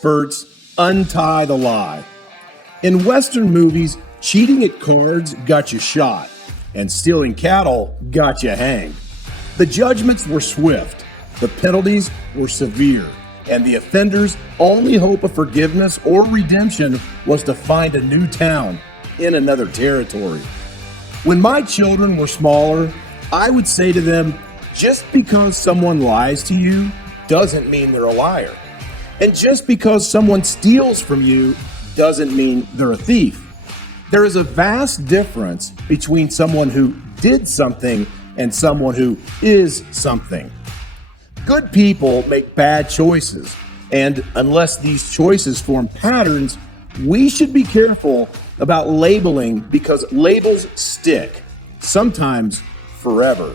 experts untie the lie. In Western movies, cheating at cards got you shot, and stealing cattle got you hanged. The judgments were swift, the penalties were severe, and the offender's only hope of forgiveness or redemption was to find a new town in another territory. When my children were smaller, I would say to them, just because someone lies to you doesn't mean they're a liar. And just because someone steals from you doesn't mean they're a thief. There is a vast difference between someone who did something and someone who is something. Good people make bad choices, and unless these choices form patterns, we should be careful about labeling because labels stick, sometimes forever.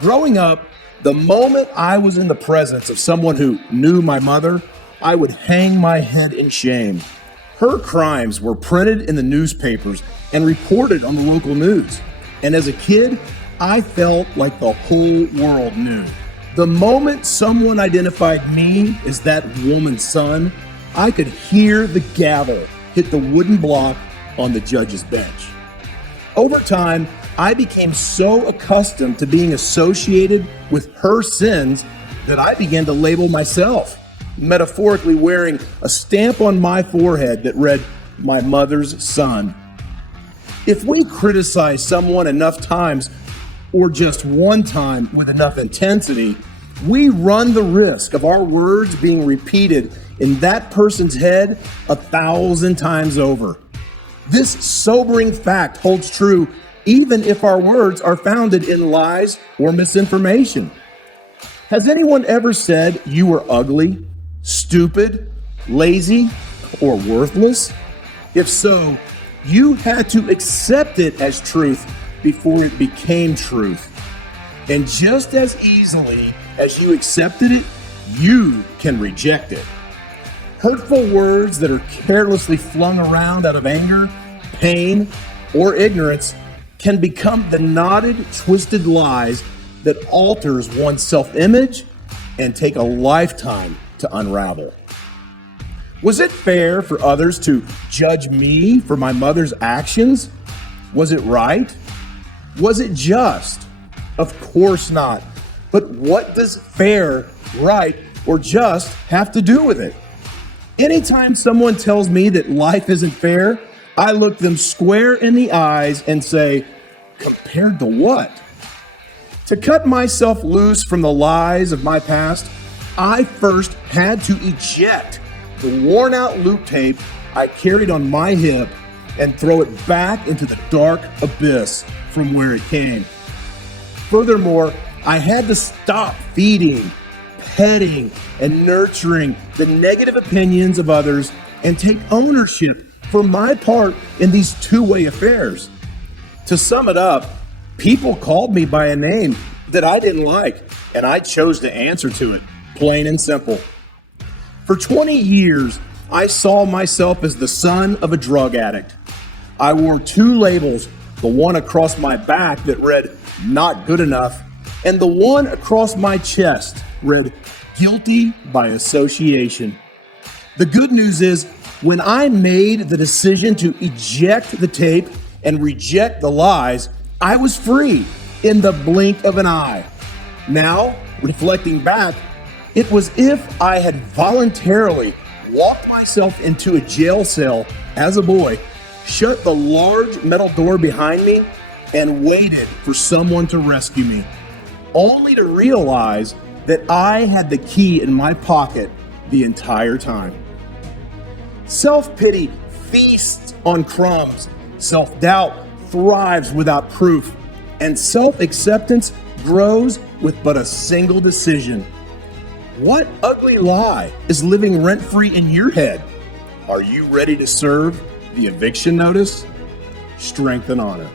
Growing up, the moment I was in the presence of someone who knew my mother, I would hang my head in shame. Her crimes were printed in the newspapers and reported on the local news. And as a kid, I felt like the whole world knew. The moment someone identified me as that woman's son, I could hear the gavel hit the wooden block on the judge's bench. Over time, I became so accustomed to being associated with her sins that I began to label myself, metaphorically wearing a stamp on my forehead that read, "My mother's son." If we criticize someone enough times, or just one time with enough intensity, we run the risk of our words being repeated in that person's head 1,000 times over. This sobering fact holds true even if our words are founded in lies or misinformation. Has anyone ever said you were ugly, stupid, lazy, or worthless? If so, you had to accept it as truth before it became truth. And just as easily as you accepted it, you can reject it. Hurtful words that are carelessly flung around out of anger, pain, or ignorance can become the knotted, twisted lies that alters one's self-image and take a lifetime to unravel. Was it fair for others to judge me for my mother's actions? Was it right? Was it just? Of course not. But what does fair, right, or just have to do with it? Anytime someone tells me that life isn't fair, I look them square in the eyes and say, compared to what? To cut myself loose from the lies of my past, I first had to eject the worn out loop tape I carried on my hip and throw it back into the dark abyss from where it came. Furthermore, I had to stop feeding, petting, and nurturing the negative opinions of others and take ownership for my part in these two-way affairs. To sum it up, people called me by a name that I didn't like, and I chose to answer to it, plain and simple. For 20 years, I saw myself as the son of a drug addict. I wore two labels, the one across my back that read, "Not good enough," and the one across my chest read, "Guilty by association." The good news is, when I made the decision to eject the tape and reject the lies, I was free in the blink of an eye. Now, reflecting back, it was if I had voluntarily walked myself into a jail cell as a boy, shut the large metal door behind me, and waited for someone to rescue me, only to realize that I had the key in my pocket the entire time. Self-pity feasts on crumbs, self-doubt thrives without proof, and self-acceptance grows with but a single decision. What ugly lie is living rent-free in your head? Are you ready to serve the eviction notice? Strength and honor.